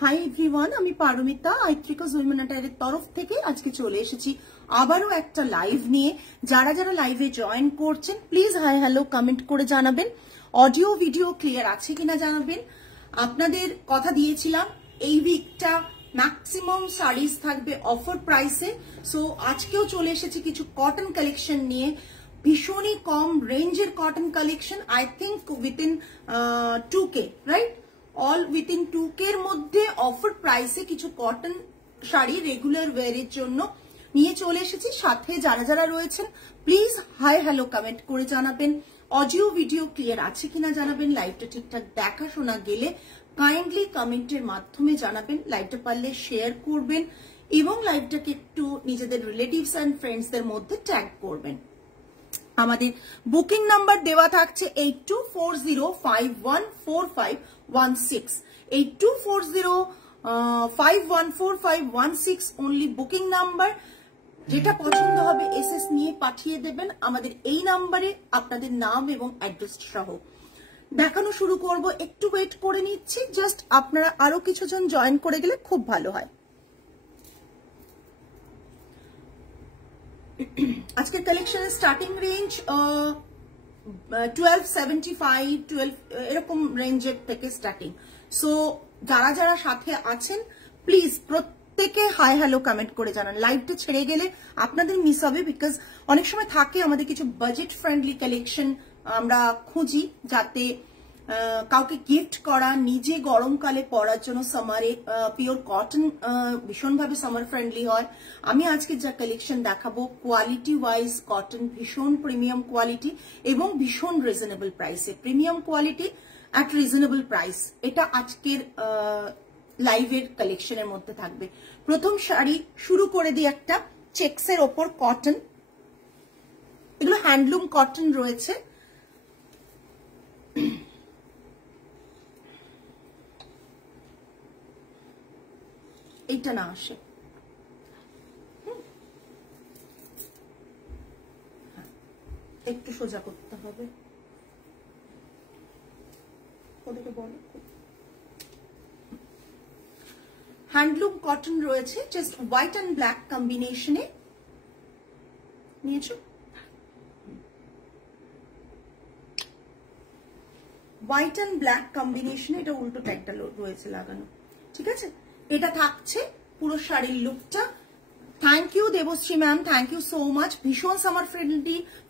Hi everyone, আমি পারমিতা আইত্রিকা জুলমানাটারের তরফ থেকে আজকে চলে এসেছি আবারও একটা লাইভ নিয়ে। যারা যারা লাইভে জয়েন করছেন প্লিজ হাই হ্যালো কমেন্ট করে জানাবেন। অডিও ভিডিও ক্লিয়ার আছে কিনা জানাবেন। আপনাদের কথা দিয়েছিলাম এই উইকটা ম্যাক্সিমাম শাড়িজ থাকবে অফার প্রাইসে। সো আজকেও চলে এসেছি কিছু কটন কালেকশন নিয়ে, ভীষণই কম রেঞ্জের cotton collection. I think within 2K, right? All within 2K এর মধ্যে অফার প্রাইসে কিছু কটন শাড়ি রেগুলার ওয়ারের জন্য নিয়ে চলে এসেছি। সাথে যারা যারা রয়েছেন প্লিজ হাই হ্যালো কমেন্ট করে জানাবেন। অডিও ভিডিও ক্লিয়ার আছে কিনা জানাবেন। লাইভটা ঠিকঠাক দেখাশোনা গেলে কাইন্ডলি কমেন্টের মাধ্যমে জানাবেন। লাইভটা পারলে শেয়ার করবেন এবং লাইভটাকে একটু নিজেদের রিলেটিভস অ্যান্ড ফ্রেন্ডসদের মধ্যে ট্যাগ করবেন। আমাদের বুকিং নাম্বার দেওয়া থাকছে 8240514516, 8240514516 অনলি বুকিং নাম্বার। যেটা পছন্দ হবে এসএস নিয়ে পাঠিয়ে দেবেন আমাদের এই নাম্বারে আপনাদের নাম এবং অ্যাড্রেস সহ। দেখানো শুরু করব, একটু ওয়েট করে নিচ্ছি। জাস্ট আপনারা আরো কিছুজন জয়েন করে গেলে খুব ভালো হয়। আজকের কালেকশনের স্টার্টিং রেঞ্জ 1275, 12 এরকম রেঞ্জের থেকে স্টার্টিং। সো যারা যারা সাথে আছেন প্লিজ প্রত্যেকে হাই হ্যালো কমেন্ট করে জানান। লাইভটা ছেড়ে গেলে আপনাদের মিস হবে, বিকজ অনেক সময় থাকে আমাদের কিছু বাজেট ফ্রেন্ডলি কালেকশন আমরা খুঁজি, যাতে কাউকে গিফট করা, নিজে গরমকালে পরার জন্য সামারে পিওর কটন ভীষণভাবে সামার ফ্রেন্ডলি হয়। আমি আজকে যা কালেকশন দেখাবো কোয়ালিটি ওয়াইজ কটন ভীষণ প্রিমিয়াম কোয়ালিটি এবং ভীষণ রিজনেবল প্রাইসে। Premium quality at reasonable price, এটা আজকের লাইভের কালেকশনের মধ্যে থাকবে। প্রথম শাড়ি শুরু করে দিই একটা চেক্সের ওপর কটন। এগুলো হ্যান্ডলুম কটন রয়েছে। এইটা না আসে, একটু সোজা করতে হবে। হ্যান্ডলুম কটন রয়েছে, জাস্ট হোয়াইট অ্যান্ড ব্ল্যাক কম্বিনেশনে নিয়েছো। হোয়াইট অ্যান্ড ব্ল্যাক কম্বিনেশনে এটা উল্টো ট্যাগটা রয়েছে লাগানো, ঠিক আছে? এটা থাকছে পুরো শাড়ির লুকটা। Thank you Debashree ma'am, thank you so much. ভীষণ সামার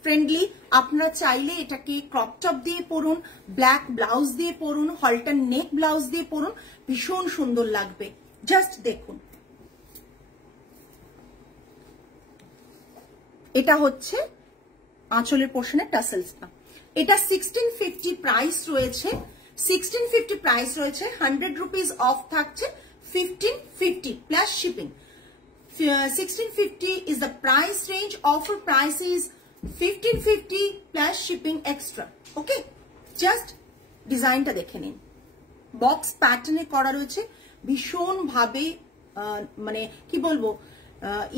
ফ্রেন্ডলি। আপনারা চাইলে এটাকে ক্রপ টপ দিয়ে পরুন, ব্ল্যাক ব্লাউজ দিয়ে পরুন, হলটার নেক ব্লাউজ দিয়ে পরুন, ভীষণ সুন্দর লাগবে। জাস্ট দেখুন, এটা হচ্ছে আঁচলের পোর্শনের টাসেলসটা। এটা 1650 প্রাইস রয়েছে, 1650 প্রাইস রয়েছে। 100 রুপিস অফ থাকছে, 1550 plus shipping. 1650 is the price range. Offer price is 1550 plus shipping extra. Okay, just ডিজাইনটা দেখে নিন। বক্স প্যাটার্নে করা রয়েছে, ভীষণ ভাবে মানে কি বলবো,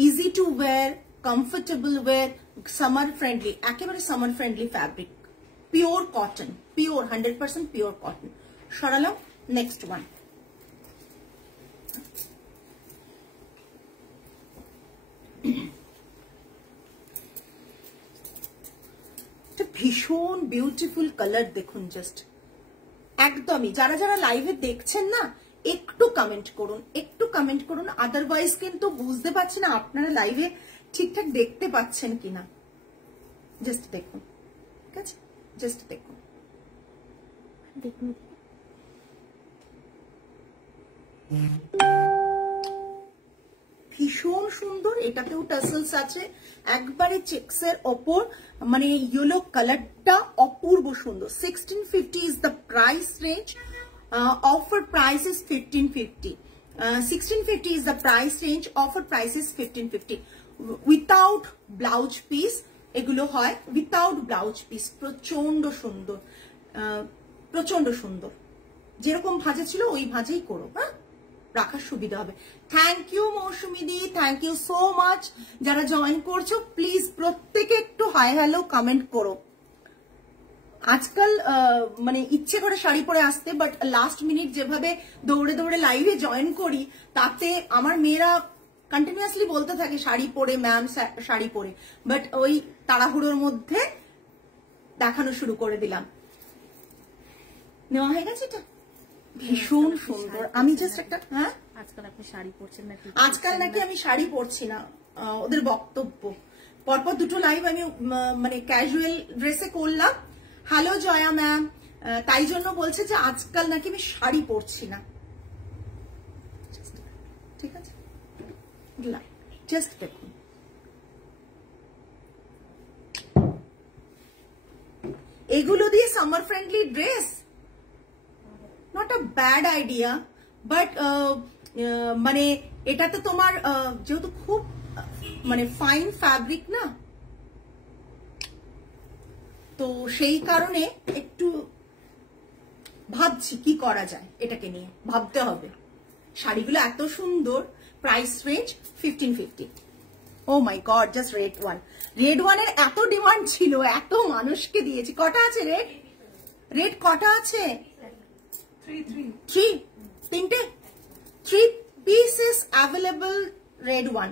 easy to wear, comfortable wear, summer friendly, একেবারে summer friendly fabric, pure cotton, pure 100% pure cotton. সরালাম, নেক্সট ওয়ান। ভীষণ বিউটিফুল কালার দেখুন, জাস্ট একদমই। যারা যারা লাইভে দেখছেন না একটু কমেন্ট করুন, একটু কমেন্ট করুন, আদারওয়াইজ কিন্তু বুঝতে পারছি না আপনারা লাইভে ঠিকঠাক দেখতে পাচ্ছেন কিনা। জাস্ট দেখুন, ঠিক আছে? জাস্ট দেখুন, দেখুন ভীষণ সুন্দর। এটাতেও টাসেলস আছে, একবারে চেক্সের ওপর, মানে ইয়েলো কালারটা অপূর্ব সুন্দর। 1650 is the price range. Offer price is 1550। 1650 is the price range. Offer price is 1550 without blouse piece. এগুলো হয় উইথাউট ব্লাউজ পিস। প্রচন্ড সুন্দর, প্রচন্ড সুন্দর। যেরকম ভাজা ছিল ওই ভাজেই করো, হ্যাঁ, রাখার সুবিধা হবে। Thank you Mousumi di, thank you so much. যারা জয়েন করছো প্লিজ প্রত্যেকে একটু হাই হ্যালো কমেন্ট করো। আজকাল মানে ইচ্ছে করে শাড়ি পরে আসতে, বাট লাস্ট মিনিট যেভাবে দৌড়ে দৌড়ে লাইভে জয়েন করি তাতে আমার মেয়েরা কন্টিনিউয়াসলি বলতে থাকে শাড়ি পরে ম্যাম শাড়ি পরে, বাট ওই তাড়াহুড়োর মধ্যে দেখানো শুরু করে দিলাম। নেওয়া হয়ে গেছে এটা ভীষণ সুন্দর। আমি জাস্ট একটা হ্যাঁ আজকাল আপনি শাড়ি পরছেন নাকি? আজকাল নাকি আমি শাড়ি পরছি না, ওদের বক্তব্য। পরপর দুটো লাইভ আমি মানে ক্যাজুয়াল ড্রেসে করলাম। হ্যালো জয়া ম্যাম, তাই জন্য বলছে যে আজকাল নাকি আমি শাড়ি পরছি না। ঠিক আছে, জাস্ট দেখুন এগুলো দিয়ে summer friendly dress, not a bad idea, but মানে এটাতে তোমার যেহেতু খুব মানে ফাইন ফ্যাব্রিক না, তো সেই কারণে একটু ভাবছি কি করা যায়, এটাকে নিয়ে ভাবতে হবে। শাড়িগুলো এত সুন্দর, price range 1550। Oh my god, just red one. Red ওয়ানের এত ডিমান্ড ছিল, এত মানুষকে দিয়েছি। কটা আছে রেড? রেড কটা আছে? 3 তিনটে 3 পিসেস অ্যাভেলেবল রেড ওয়ান।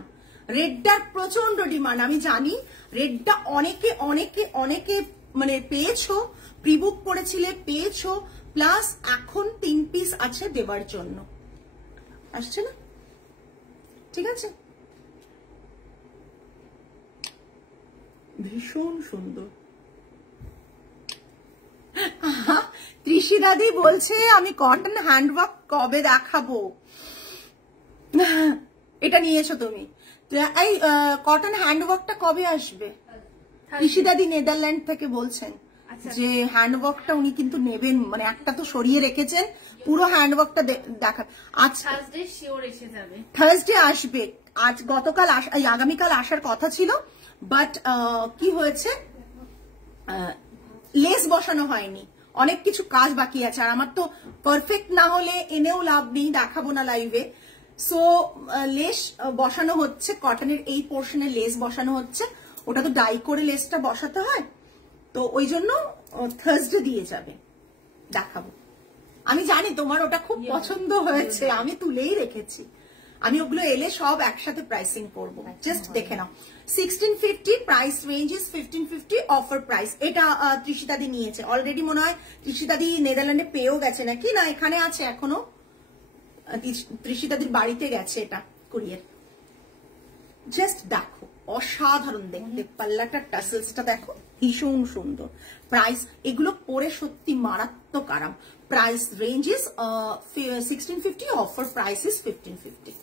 রেডটার প্রচন্ড ডিমান্ড, আমি জানি। রেডটা অনেকে অনেকে অনেকে মানে পেয়েছো, প্রিবুক করেছিলে পেয়েছো, প্লাস এখন 3 পিস আছে দেবার জন্য। আসছে না? ঠিক আছে, ভীষণ সুন্দর। ত্রিশি দাদি বলছে আমি কটন হ্যান্ডওয়ার্ক কবে দেখাবো। এটা নিয়েছো তুমি, এই কটন হ্যান্ডওয়ার্কটা কবে আসবে? ত্রিশি দাদি নেদারল্যান্ড থেকে বলছেন যে হ্যান্ডওয়ার্কটা উনি কিন্তু নেবেন, মানে একটা তো সরিয়ে রেখেছেন, পুরো হ্যান্ডওয়ার্কটা দেখা। আজ থার্সডে আসবে, আজ গতকাল আগামীকাল আসার কথা ছিল, বাট কি হয়েছে লেস বসানো হয়নি, অনেক কিছু কাজ বাকি আছে। আর আমার তো পারফেক্ট না হলে এনেও লাভ নেই, দেখাবো না লাইভে। সো লেস বসানো হচ্ছে, কটনের এই পোর্শনে লেস বসানো হচ্ছে, ওটা তো ডাই করে লেসটা বসাতে হয়, তো ওই জন্য থার্সডে দিয়ে যাবে, দেখাবো। আমি জানি তোমার ওটা খুব পছন্দ হয়েছে, আমি তুলেই রেখেছি। আমি ওগুলো এলে সব একসাথে প্রাইসিং করবো, জাস্ট দেখে নাও। 1650 price range is 1550 offer price. এটা ত্রিশিতাদি নিয়েছে অলরেডি, মনে হয় ত্রিশিতাদি নেদারল্যান্ডে পেয়েও গেছে নাকি, না এখানে আছে এখনো, ত্রিশিতাদির বাড়িতে গেছে এটা কুরিয়ার। জাস্ট দেখো, অসাধারণ দেখতে, পাল্লাটা টাসেলসটা দেখো, ভীষণ সুন্দর। প্রাইস এগুলো পরে সত্যি মারাত্মক আরাম। Price range is 1650, offer price is 1550।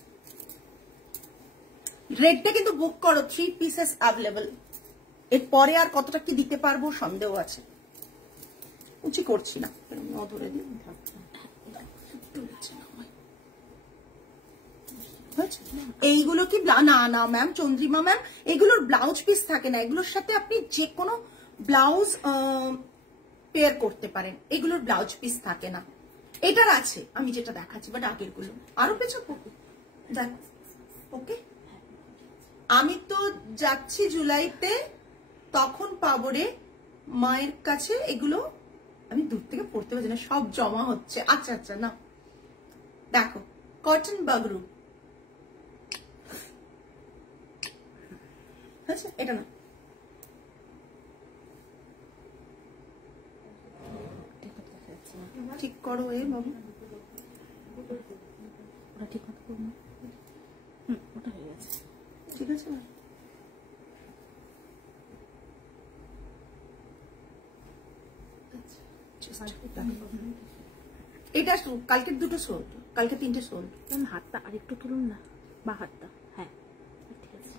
রেডটা কিন্তু বুক করো, 3 পিসেস অ্যাভেলেবল। এরপরে আর কতটা কি দিতে পারবো সন্দেহ আছে, উঁচি করছি না, ধরে দিই। এইগুলো কি না না ম্যাম, চন্দ্রিমা ম্যাম, এগুলোর ব্লাউজ পিস থাকে না, এগুলোর সাথে আপনি যে কোনো ব্লাউজ পেয়ার করতে পারেন, এগুলোর ব্লাউজ পিস থাকে না। এটার আছে, আমি যেটা দেখাচ্ছি, বাট আগের গুলো আরো পেছন দেখ। ওকে, আমি তো যাচ্ছি জুলাইতে, তখন পাবো রে মায়ের কাছে। এগুলো আমি দূর থেকে পড়তে পারছি না, সব জমা হচ্ছে। আচ্ছা আচ্ছা, না দেখো, কটন বাগরু, আচ্ছা এটা না, ঠিক করো এ বাবু, ঠিক কথা করবো। ওটা হয়ে গেছে, ঠিক আছে না? এটা কালকের দুটো সোল, কালকে 3টে সোল। হাতটা আরেকটু তুলুন না, বা হাতটা, হ্যাঁ ঠিক আছে,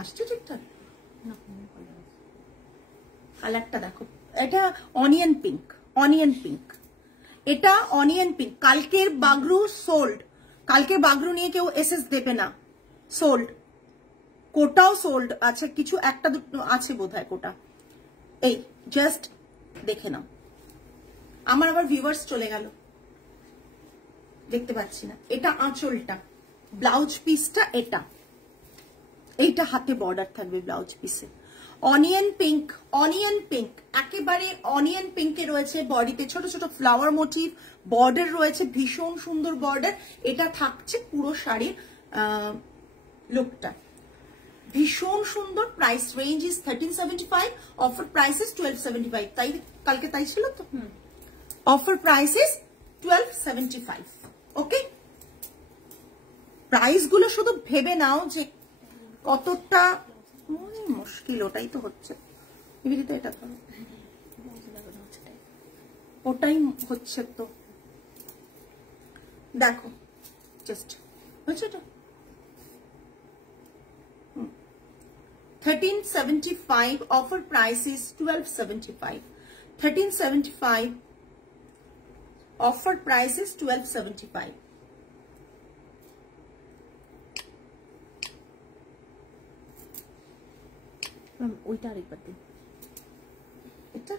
আসছে ঠিকঠাক। কালারটা দেখো, এটা অনিয়ন পিঙ্ক, অনিয়ন পিঙ্ক, এটা অনিয়ন পিঙ্ক। কালকের বাগরু সোল্ড, কালকের বাগরু নিয়ে কেউ এসএস দেবে না, সোল্ড। কোটাও সোল্ড আছে, কিছু একটা দুটো আছে বোধহয় কোটা। এই জাস্ট দেখে নাও। আমার আবার ভিউয়ার্স চলে গেল, দেখতে পাচ্ছি না। এটা আঁচলটা, ব্লাউজ পিসটা এটা, এইটা হাতে বর্ডার থাকবে ব্লাউজ পিসে। অনিয়ন পিঙ্ক, অনিয়ন পিঙ্ক, একেবারে অনিয়ন পিঙ্কে রয়েছে, বডিতে ছোট ছোট ফ্লাওয়ার মোটিভ, বর্ডার রয়েছে, ভীষণ সুন্দর বর্ডার। এটা থাকছে পুরো শাড়ির লুকটা, ভীষণ সুন্দর। Price range is 1375, offer price is 1275। তাই কালকে তাই ছিল তো, offer price is 1275। Okay, price গুলো শুধু ভেবে নাও যে কতটা মুশকিল, ওটাই তো হচ্ছে। তো এটা ধরো, ওটাই হচ্ছে তো, দেখো জাস্ট হচ্ছে এটা 1375, offer price is 1275. 1375, offer price is 1275. ওইটা আরেকবার দিন, এটা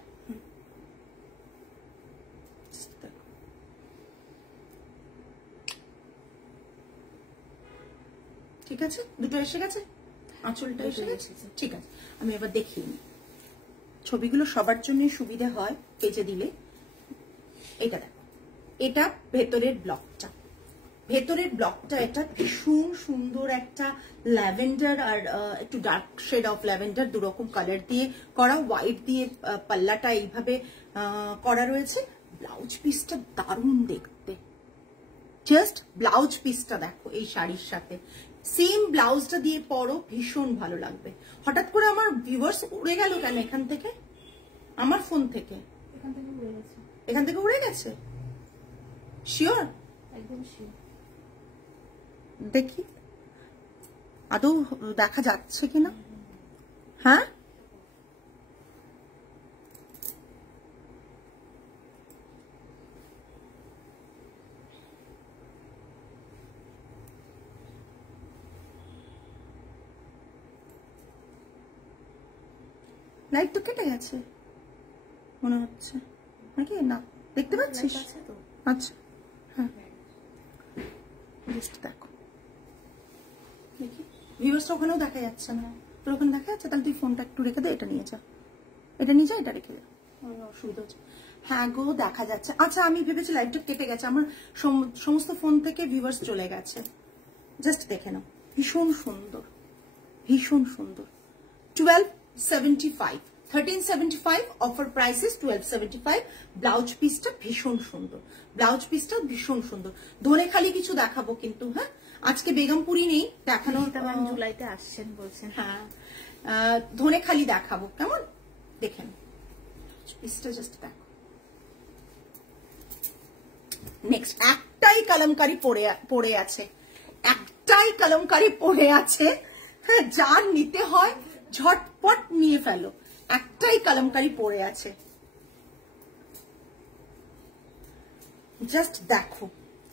ঠিক আছে, দুটো এসে গেছে, আঁচলটা এসে গেছে, ঠিক আছে। আমি এবার দেখিয়ে নিই, ছবিগুলো সবার জন্য সুবিধা হয় পেজে দিলে। এটা দেখো, এটা ভেতরের ব্লকটা, ভেতরের ব্লকটা এটা ভীষণ সুন্দর একটা ল্যাভেন্ডার আর একটু ডার্ক শেড অফ ল্যাভেন্ডার, দুরকম কালার দিয়ে করা, হোয়াইট দিয়ে পাল্লাটা এইভাবে করা রয়েছে। ব্লাউজ পিসটা দারুণ দেখতে, জাস্ট ব্লাউজ পিসটা দেখো এই শাড়ির সাথে, সেম ব্লাউজটা দিয়ে পরো, ভীষণ ভালো লাগবে। হঠাৎ করে আমার ভিউয়ার্স উড়ে গেল কেন এখান থেকে, আমার ফোন থেকে? এখান থেকে উড়ে গেছে, শিওর? একদম শিওর। দেখি আদৌ দেখা যাচ্ছে কিনা। হ্যাঁ, লাইট তো কেটে গেছে মনে হচ্ছে নাকি? না, দেখতে পাচ্ছিস? আচ্ছা, হ্যাঁ, জাস্ট দেখো, দেখি ভিউয়ার্সটা ওখানেও দেখা যাচ্ছে না, তোর ওখানে দেখা যাচ্ছে? তাহলে তুই ফোনটা একটু রেখে দে, এটা নিয়ে যা, এটা নিয়ে যা, এটা রেখে দে, অসুবিধা হচ্ছে। হ্যাঁ গো, দেখা যাচ্ছে। আচ্ছা, আমি ভেবেছি লাইভটা কেটে গেছে, আমার সমস্ত ফোন থেকে ভিউয়ার্স চলে গেছে। জাস্ট দেখে নাও, ভীষণ সুন্দর, ভীষণ সুন্দর। 1275, 1375, অফার প্রাইস ইজ 1275। ব্লাউজ পিসটা ভীষণ সুন্দর, ব্লাউজ পিসটা ভীষণ সুন্দর। ধরে খালি কিছু দেখাবো কিন্তু, হ্যাঁ আজকে বেগমপুরি নেই দেখানো, জুলাইতে আসছেন বলছেন। হ্যাঁ, ধরে খালি দেখাবো, কেমন দেখেন পিসটা, জাস্ট দেখো। নেক্সট একটাই কলমকারি পড়ে আছে, একটাই কলমকারি পড়ে আছে, হ্যাঁ যার নিতে হয় ঝটপট নিয়ে ফেলো, একটাই কলমকারি পড়ে আছে। জাস্ট দেখো,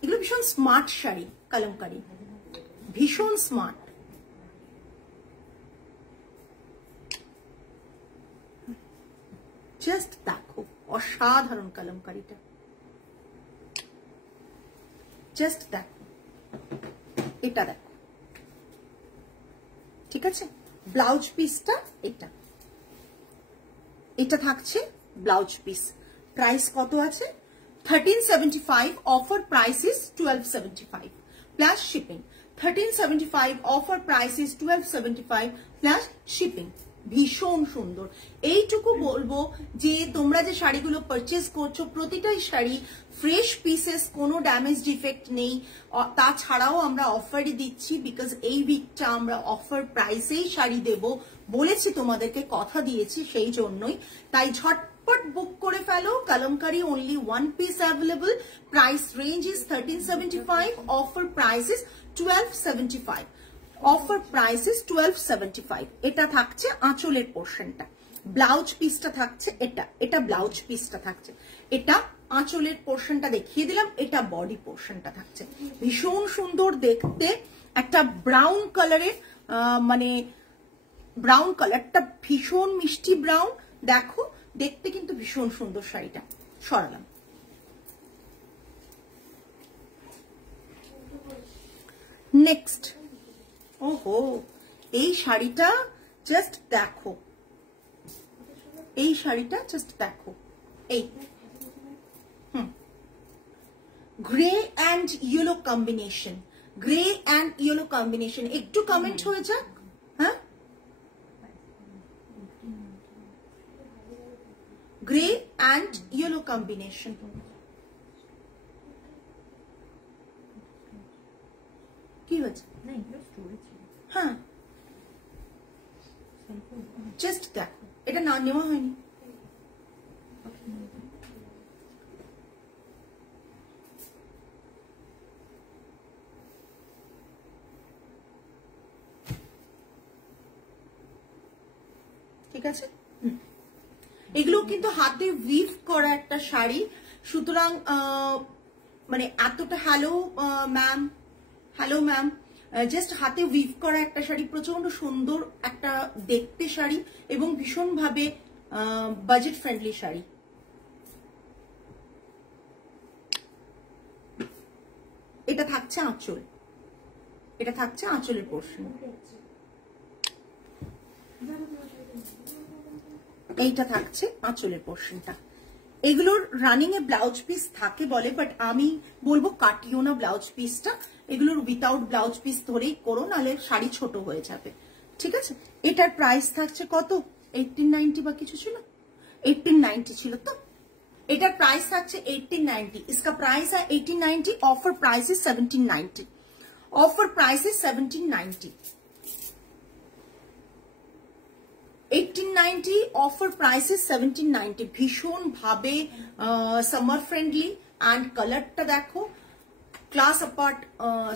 এগুলো ভীষণ স্মার্ট শাড়ি, কলমকারি ভীষণ স্মার্ট। জাস্ট দেখো, অসাধারণ কলমকারিটা, জাস্ট দেখো, এটা দেখো, ঠিক আছে। ব্লাউজ পিসটা এটা, এটা থাকছে ব্লাউজ পিস। প্রাইস কত আছে? 1375, offer price is 1275 plus shipping. 1375, offer price is 1275 plus shipping. ভীষণ সুন্দর। এইটুকু বলবো যে তোমরা যে শাড়িগুলো পারচেজ করছো প্রতিটাই শাড়ি ফ্রেশ পিসেস, কোনো ড্যামেজ ডিফেক্ট নেই। তাছাড়াও আমরা অফারই দিচ্ছি, বিকজ এই উইকটা আমরা অফার প্রাইসেই শাড়ি দেব বলেছি, তোমাদেরকে কথা দিয়েছি, সেই জন্যই। তাই ঝটপট বুক করে ফেলো। Kalamkari only one piece available. Price range is 1375. Offer price is 1275. Offer price is 1275. এটা থাকছে আঁচলের পোর্শনটা, ব্লাউজ পিসটা থাকছে এটা, এটা ব্লাউজ পিসটা থাকছে, এটা আঁচলের পোর্শনটা দেখিয়ে দিলাম, এটা বডি পোর্শনটা থাকছে। ভীষণ সুন্দর দেখতে, একটা ব্রাউন কালারের, মানে ব্রাউন কালারটা ভীষণ মিষ্টি ব্রাউন, দেখো দেখতে কিন্তু ভীষণ সুন্দর শাড়িটা। সরালাম। নেক্সট, ওহো, এই শাড়িটা জাস্ট দেখো, এই শাড়িটা জাস্ট দেখো, এই grey and yellow combination, grey and yellow combination. একটু কমেন্ট হয়ে যাক। হ্যাঁ, গ্রে অ্যান্ড ইয়েলো কম্বিনেশন। কি হয়েছে? হ্যাঁ, জাস্ট দেখো, এটা না নেওয়া হয়নি। ঠিক আছে, এগুলো কিন্তু হাতে উইভ করা একটা শাড়ি, সুতরাং মানে এতটা hello ma'am, hello ma'am, just হাতে উইভ করা একটা শাড়ি, প্রচন্ড সুন্দর একটা দেখতে শাড়ি এবং ভীষণভাবে বাজেট ফ্রেন্ডলি শাড়ি। এটা থাকছে আঁচল, এটা থাকছে আঁচলের পোর্শন, এইটা থাকছে আঁচলের পোর্শনটা। এগুলোর রানিং এ ব্লাউজ পিস থাকে বলে, বাট আমি বলবো কাটিও না ব্লাউজ পিসটা, এগুলোর উইথাউট ব্লাউজ পিস ধরেই করো, নাহলে শাড়ি ছোট হয়ে যাবে। ঠিক আছে, এটার প্রাইস থাকছে কত? 1890 বা কিছু ছিল, 1890 ছিল তো। এটার প্রাইস থাকছে 1890, इसका प्राइस है 1890, ऑफर प्राइस है 1790, ऑफर प्राइस है 1790, 1890, ऑफर प्राइस है 1790। ভীষণ ভাবে সামার ফ্রেন্ডলি অ্যান্ড কালারটা দেখো, ক্লাস অ্যাপার্ট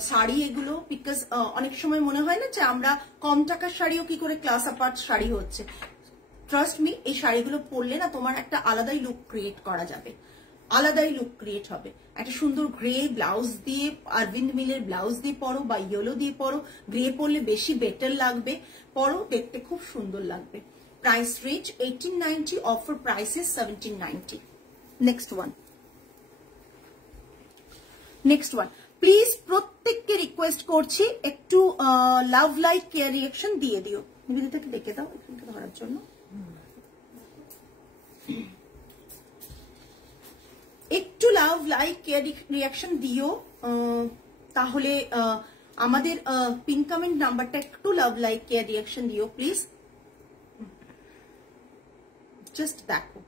শাড়ি এগুলো, বিকজ অনেক সময় মনে হয় না যে আমরা কম টাকার শাড়িও কি করে ক্লাস অ্যাপার্ট শাড়ি হচ্ছে। ট্রাস্ট মি, এই শাড়িগুলো পরলে না তোমার একটা আলাদাই লুক ক্রিয়েট করা যাবে, আলাদাই লুক ক্রিয়েট হবে। একটা সুন্দর গ্রে ব্লাউজ দিয়ে, অরবিন্দ মিলের ব্লাউজ দিয়ে পরো বা ইয়েলো দিয়ে পরো, গ্রে পরলে বেশি বেটার লাগবে, পরো, দেখতে খুব সুন্দর লাগবে। Price range 1890, offer price is 1790। Next one, next one, please প্রত্যেককে রিকোয়েস্ট করছি একটু লাভ লাইক কেয়ার রিয়াকশন দিয়ে দিও। নিবেদিতাকে দেখে দাও এখানটা ধরার জন্য। একটু লাভ লাইক কেয়ার রিয়াকশন দিও, তাহলে আমাদের পিন কমেন্ট নাম্বারটা একটু লাভ লাইক কেয়ার রিয়াকশন দিও প্লিজ। জাস্ট দেখো,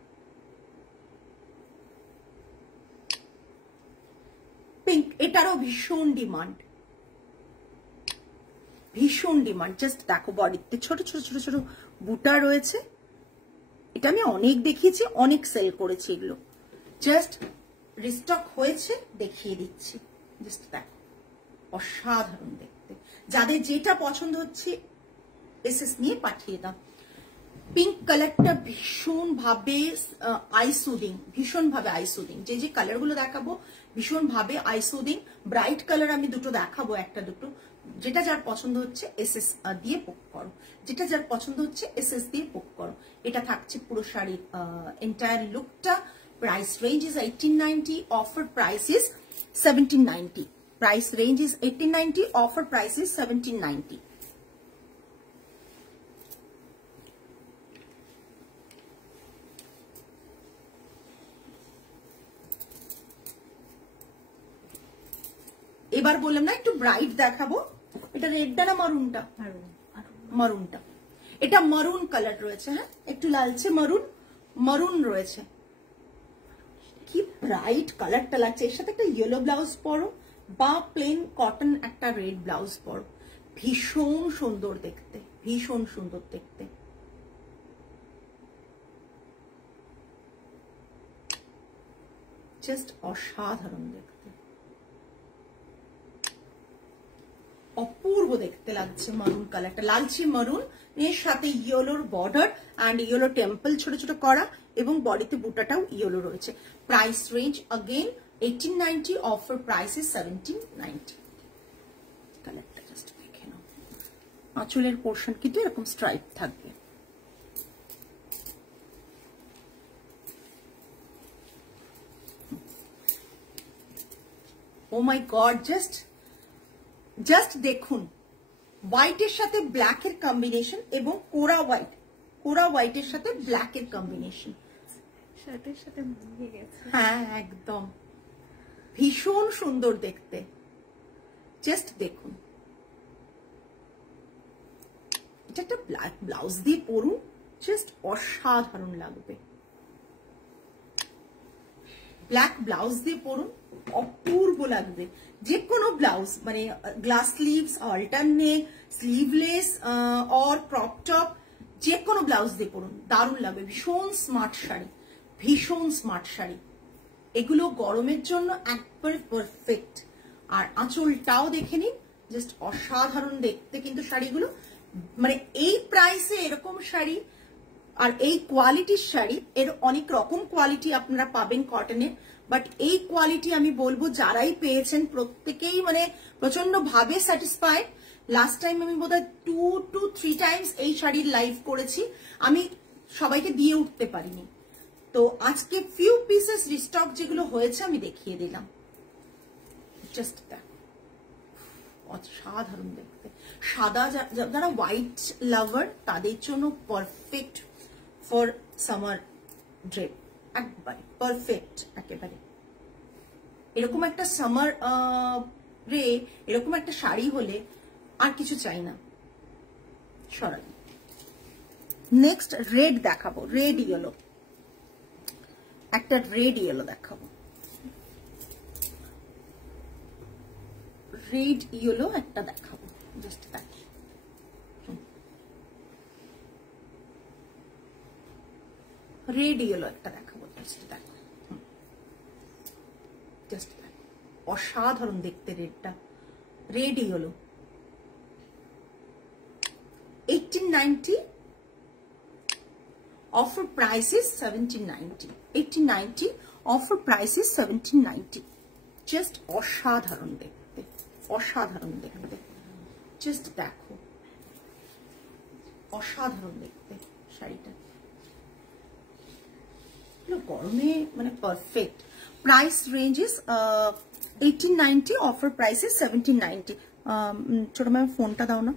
পিঙ্ক, এটারও ভীষণ ডিমান্ড, ভীষণ ডিমান্ড। জাস্ট দেখো, বডিতে ছোট ছোট ছোট ছোট বুটা রয়েছে, এটা আমি অনেক দেখিয়েছি, অনেক সেল করেছি এগুলো, জাস্ট রিস্টক হয়েছে দেখিয়ে দিচ্ছি। জাস্ট দেখো, অসাধারণ দেখতে। যাদের যেটা পছন্দ হচ্ছে এসএস নিয়ে পাঠিয়ে দাও। পিঙ্ক কালারটা ভীষণ ভাবে আইসুদিং, ভীষণ ভাবে আইসুদিং। যে যে কালার গুলো দেখাবো ভীষণ ভাবে আইসুদিং। ব্রাইট কালার আমি দুটো দেখাবো, একটা দুটো, যেটা যার পছন্দ হচ্ছে এসএস দিয়ে বুক করো, যেটা যার পছন্দ হচ্ছে এসএস দিয়ে বুক করো। এটা থাকছে পুরো শাড়ির এন্টায়ার লুকটা। Price range is 1890, offer price is 1790। Price range is 1890, offer price is 1790। এবার বললাম না একটু ব্রাইট দেখাবো। এটা রেডটা না মারুনটা? মারুনটা। এটা মারুন কালার রয়েছে, হ্যাঁ একটু লালচে মারুন, মারুন রয়েছে। কি ব্রাইট কালারটা লাগছে। এর সাথে একটা ইয়েলো ব্লাউজ পরো বা প্লেন কটন একটা রেড ব্লাউজ পরো, ভীষণ সুন্দর দেখতে, ভীষণ সুন্দর দেখতে। জাস্ট অসাধারণ দেখতে, অপূর্ব দেখতে লাগছে মারুন কালারটা। লালচি মারুন এর সাথে ইয়েলোর বর্ডার অ্যান্ড ইয়েলো টেম্পল ছোট ছোট করা, এবং বডিতে বুটাটাও ইয়েলো রয়েছে। Price range again 1890, offer price is 1790। কালারটা জাস্ট দেখে নাও। আঁচলের পোর্শন কিন্তু এরকম স্ট্রাইপ থাকবে। ও মাই গড, জাস্ট দেখুন, হোয়াইটের সাথে ব্ল্যাকের কম্বিনেশন এবং কোরা হোয়াইট, কোরা হোয়াইটের সাথে ব্ল্যাকের কম্বিনেশন, শার্টের সাথে মিলিয়ে গেছে। হ্যাঁ একদম ভীষণ সুন্দর দেখতে। জাস্ট দেখুন, এটা একটা ব্ল্যাক ব্লাউজ দিয়ে পরুন, জাস্ট অসাধারণ লাগবে। ব্ল্যাক ব্লাউজ দিয়ে পরুন, অপূর্ব লাগবে। যে কোনো ব্লাউজ, মানে glass sleeves, alternate, sleeveless or crop top, যে কোনো ব্লাউজ দিয়ে পরুন, দারুণ লাগবে। ভীষণ স্মার্ট শাড়ি, ভীষণ স্মার্ট শাড়ি। এগুলো গরমের জন্য একবারে পারফেক্ট। আর আঁচলটাও দেখে নিন, জাস্ট অসাধারণ দেখতে কিন্তু শাড়িগুলো। মানে এই প্রাইসে এরকম শাড়ি আর এই কোয়ালিটির শাড়ি, এর অনেক রকম কোয়ালিটি আপনারা পাবেন কটনের, বাট এই কোয়ালিটি আমি বলবো যারাই পেয়েছেন প্রত্যেকেই মানে প্রচন্ড ভাবে স্যাটিসফাইড। লাস্ট টাইম আমি বোধহয় 2 to 3 টাইমস এই শাড়ির লাইভ করেছি, আমি সবাইকে দিয়ে উঠতে পারিনি। তো আজকে ফিউ পিসেস রিস্টক যেগুলো হয়েছে আমি দেখিয়ে দিলাম। জাস্ট দেখো, অসাধারণ দেখতে। সাদা, যারা হোয়াইট লাভার তাদের জন্য পারফেক্ট ফর সামার ড্রেপ, একবারে পারফেক্ট। একেবারে এরকম একটা সামার রে এরকম একটা শাড়ি হলে আর কিছু চাই না। সরাই নেক্সট রেড দেখাবো, রেড ইয়েলো, একটা রেড ইয়েলো দেখাবো। রেড ইয়েলো একটা দেখাবো, জাস্ট দেখো। রেড ইয়েলো একটা দেখাবো, জাস্ট দেখো, জাস্ট দেখো, অসাধারণ দেখতে রেডটা। Red yellow 1890, offer price is 1790, 1890, offer price is 1790। Just অসাধারণ দেখতে, অসাধারণ দেখতে, জাস্ট দেখো, অসাধারণ দেখতে শাড়িটা। গরমে মানে perfect. Price range is 1890, offer price is 1790। ছোট ম্যাম ফোনটা দাও না।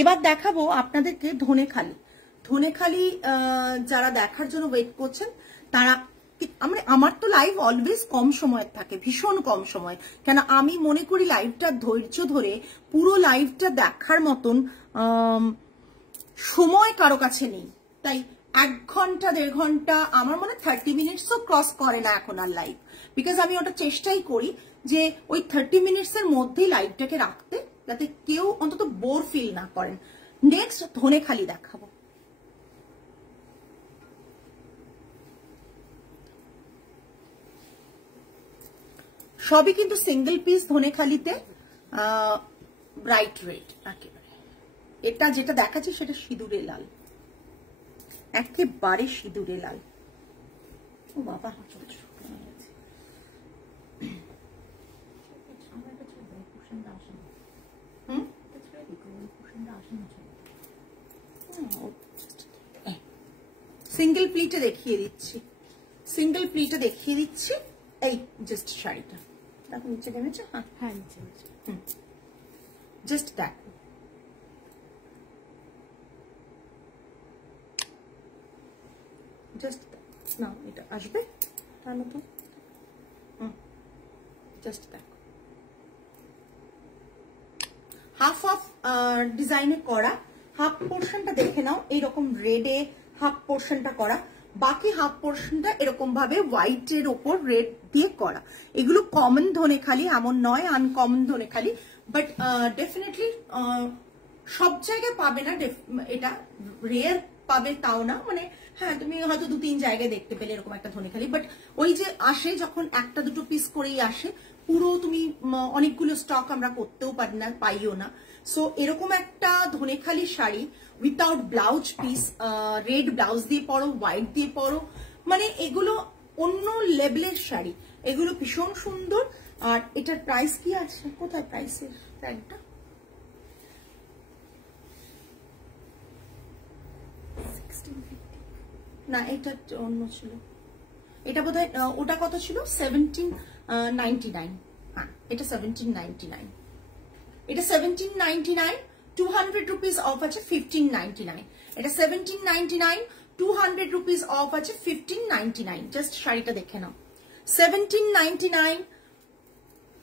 এবার দেখাবো আপনাদেরকে ধনেখালি। ধনেখালি যারা দেখার জন্য ওয়েট করছেন তারা, আমার তো লাইভ অলওয়েজ কম সময়ের থাকে, ভীষণ কম সময়, কেন আমি মনে করি লাইভটা ধৈর্য ধরে পুরো লাইভটা দেখার মতন সময় কারো কাছে নেই। তাই 1 ঘন্টা 1.5 ঘন্টা, আমার মনে 30 মিনিটসও ক্রস করে না এখন আর লাইভ, বিকজ আমি ওটা চেষ্টাই করি যে ওই 30 মিনিটসের মধ্যেই লাইভটাকে রাখতে, যাতে কেউ অন্তত বোর ফিল না করেন। নেক্সট ধনেখালি দেখাবো। সবই কিন্তু সিঙ্গেল পিস ধনেখালিতে, ব্রাইট রেড একেবারে। এটা যেটা দেখাচ্ছি সেটা সিঁদুরে লাল, একেবারে সিঁদুরে লাল। ও বাবা, সিঙ্গেল প্লিটে দেখিয়ে দিচ্ছি, সিঙ্গেল প্লিটে দেখিয়ে দিচ্ছি। এই জাস্ট শাড়িটা দেখো, নিচে নেমেছে। হ্যাঁ হ্যাঁ নিচে নিচে, জাস্ট দেখো, জাস্ট না এটা আসবে তার মতো। জাস্ট দেখো, হাফ অফ ডিজাইনে করা, হাফ পোর্শনটা দেখে নাও এইরকম রেডে হাফ পোর্শনটা করা, বাকি হাফ পোর্শনটা এরকম ভাবে হোয়াইটের ওপর রেড দিয়ে করা। এগুলো কমন ধনেখালি, এমন নয় আনকমন ধনেখালি, বাট ডেফিনেটলি সব জায়গায় পাবে না, এটা রেয়ার পাবে তাও না, মানে হ্যাঁ তুমি হয়তো 2-3 জায়গায় দেখতে পেলে এরকম একটা ধনেখালি, বাট ওই যে আসে যখন 1-2 পিস করেই আসে, পুরো তুমি অনেকগুলো স্টক আমরা করতেও পারি না, পাইও না। সো এরকম একটা Dhaniakhali sari without blouse piece, red blouse দিয়ে পরো, হোয়াইট দিয়ে পরো, মানে এগুলো অন্য লেভেলের শাড়ি, এগুলো ভীষণ সুন্দর। আর এটার প্রাইস কি আছে, কোথায় প্রাইসের ট্যাগটা? না এটা অন্য ছিল, এটা বোধহয় ওটা কত ছিল 1799। হ্যাঁ এটা 1799, এটা 1799 200 রুপিস অফ আছে 1599, এটা 1799, 200 রুপিস অফ আছে 1599। জাস্ট শাড়িটা দেখে নাও, 1799,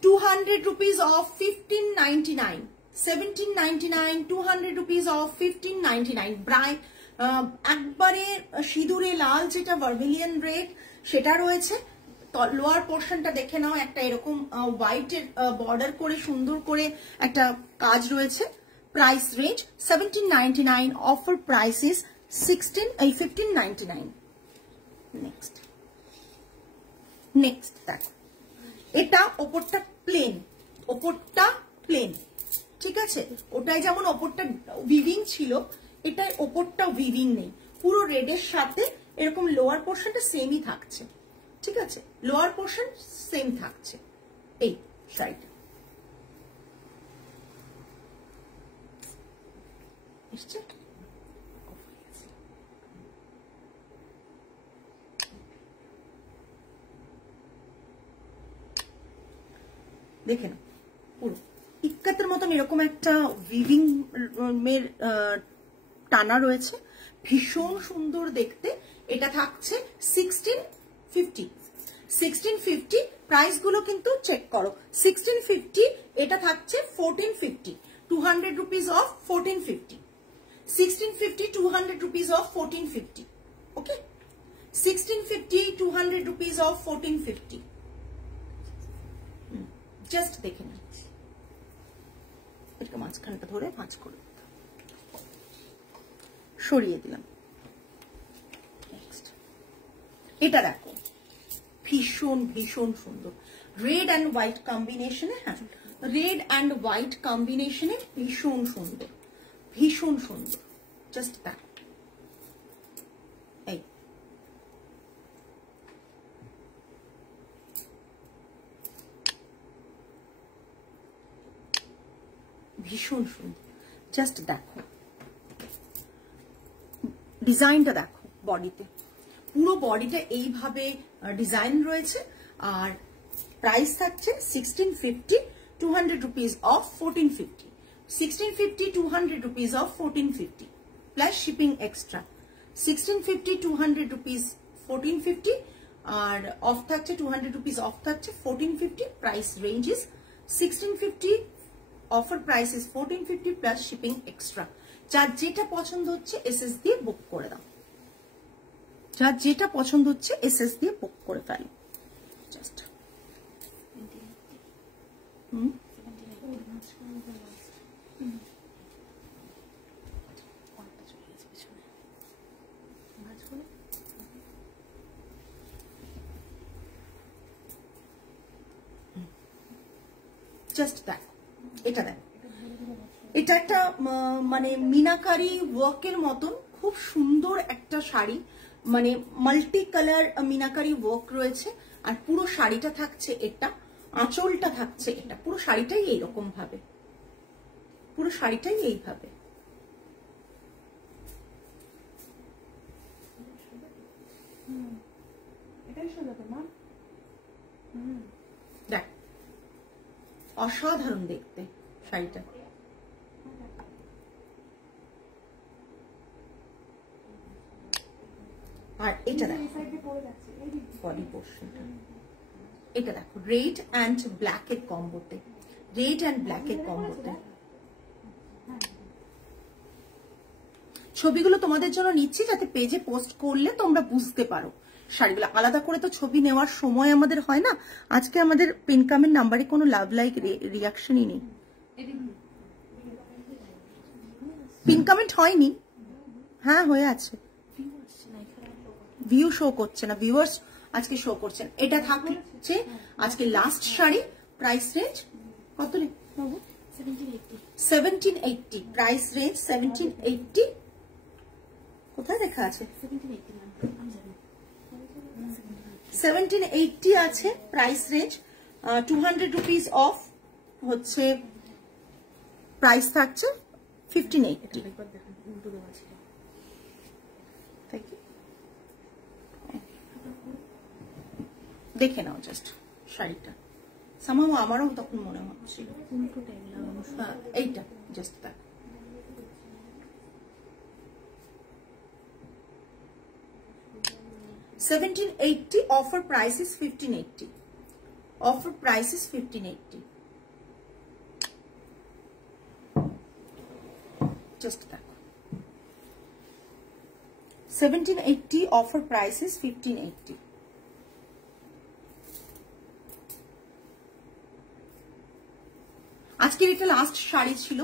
200 rupees off 1599, 1799, 200 rupees off 1599। Bright একবারে সিঁদুরে লাল যেটা ভার্মিলিয়ন রেড সেটা রয়েছে। লোয়ার পোর্শনটা দেখে নাও, একটা এরকম হোয়াইটের বর্ডার করে সুন্দর করে একটা কাজ রয়েছে। Price range 1799, offer price is 1599। Next দেখো, এটা ওপরটা প্লেন, ওপরটা প্লেন, ঠিক আছে? ওটাই যেমন ওপরটা উইভিং ছিল, এটাই ওপরটা উইভিং নেই, পুরো রেডের সাথে এরকম লোয়ার পোর্শনটা সেমই থাকছে, ঠিক আছে? লোয়ার পোর্শন সেম থাকছে। এই শাড়িটা এসছে, দেখে না পুরো ইক্কাতের মতন এরকম একটা উইভিং এর টানা রয়েছে, ভীষণ সুন্দর দেখতে। এটা থাকছে 1650, 1650। প্রাইস গুলো কিন্তু চেক করো, 1650, এটা থাকছে 1450, 200 রুপিস অফ 1450, 1650, 200 রুপিস অফ 1450, ওকে? 1650, 200 রুপিস অফ 1450। জাস্ট দেখে নিন, এটাকে মাঝখানটা ধরে ভাঁজ করে সরিয়ে দিলাম। নেক্সট এটা দেখো, ভীষণ ভীষণ সুন্দর, রেড অ্যান্ড হোয়াইট কম্বিনেশনে। হ্যাঁ, রেড অ্যান্ড হোয়াইট কম্বিনেশনে ভীষণ সুন্দর, ভীষণ সুন্দর। জাস্ট দেখো, এই ভীষণ সুন্দর। জাস্ট দেখো ডিজাইনটা, দেখো বডিতে, পুরো বডিটা এইভাবে ডিজাইন রয়েছে। আর প্রাইস থাকছে 1650, 200 rupees off 1450, 1650, 200 rupees off 1450 plus shipping extra. 1650, 200 rupees 1450, আর অফ থাকছে 200 রুপিস অফ থাকছে 1450। Price range is 1650, offer price is 1450 plus shipping extra. যার যেটা পছন্দ হচ্ছে এসএস দিয়ে বুক করে দাও, যার যেটা পছন্দ হচ্ছে এসএস দিয়ে বুক করে ফেলো। জাস্ট জাস্ট দেখো, এটা দেখো, এটা একটা মানে মিনাকারি ওয়ার্কের মতন খুব সুন্দর একটা শাড়ি, মানে মাল্টি কালার মিনাকারি ওয়ার্ক রয়েছে। আর পুরো শাড়িটা থাকছে এটা, আঁচলটা থাকছে এটা, পুরো শাড়িটাই এইরকম ভাবে, পুরো শাড়িটাই এইভাবে। দেখ, অসাধারণ দেখতে শাড়িটা। আর এটা দেখো বডি পোর্শনটা, এটা দেখো রেড অ্যান্ড ব্ল্যাক এর কম্বোতে, রেড অ্যান্ড ব্ল্যাক এর কম্বোতে। ছবিগুলো তোমাদের জন্য নিচ্ছি যাতে পেজে পোস্ট করলে তোমরা বুঝতে পারো শাড়িগুলো। আলাদা করে তো ছবি নেওয়ার সময় আমাদের হয় না। আজকে আমাদের পিনকামের নাম্বারে কোনো লাভ লাইক রিয়াকশনই নেই, পিন কমেন্ট হয়নি। হ্যাঁ হয়ে আছে, ভিউ শো করছে না, ভিউয়ার্স আজকে শো করছেন। এটা থাকছে আজকে লাস্ট শাড়ি। প্রাইস রেঞ্জ কত রে বাবু? 1780। Price range 1780। কোথায় লেখা আছে? 1780 আছে প্রাইস রেঞ্জ। 200 রুপিস অফ হচ্ছে, প্রাইস থাকছে 1580। দেখে নাও জাস্ট শাড়িটা, সামহাও আমারও তখন মনে হচ্ছিল এইটা। জাস্ট দেখ, 1780, offer price is 1580. Offer price is 1580. Just that. 1780, offer price is 1580. আজকের এটা লাস্ট শাড়ি ছিল।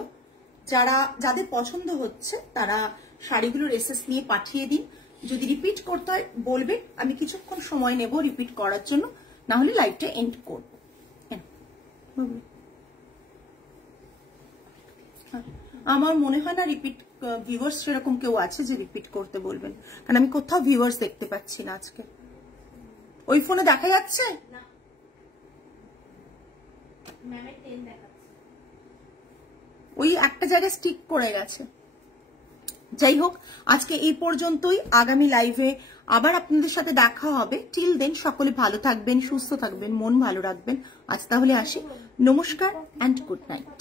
যাদের পছন্দ হচ্ছে তারা শাড়িগুলোর এসএস নিয়ে পাঠিয়ে দিন। যদি রিপিট করতে হয় বলবেন, আমি কিছুক্ষণ সময় নেব রিপিট করার জন্য, না হলে লাইভটা এন্ড করব। আমার মনে হয় না রিপিট ভিউয়ার্স সেরকম কেউ আছে যে রিপিট করতে বলবেন, কারণ আমি কোথাও ভিউয়ার্স দেখতে পাচ্ছি না আজকে। ওই ফোনে দেখা যাচ্ছে না, ওই একটা জায়গায় স্টিক করে গেছে। যাই হোক, আজকে এই পর্যন্তই। আগামী লাইভে আবার আপনাদের সাথে দেখা হবে। টিল দেন সকলে ভালো থাকবেন, সুস্থ থাকবেন, মন ভালো রাখবেন। আজ তাহলে আসি, নমস্কার অ্যান্ড গুড নাইট।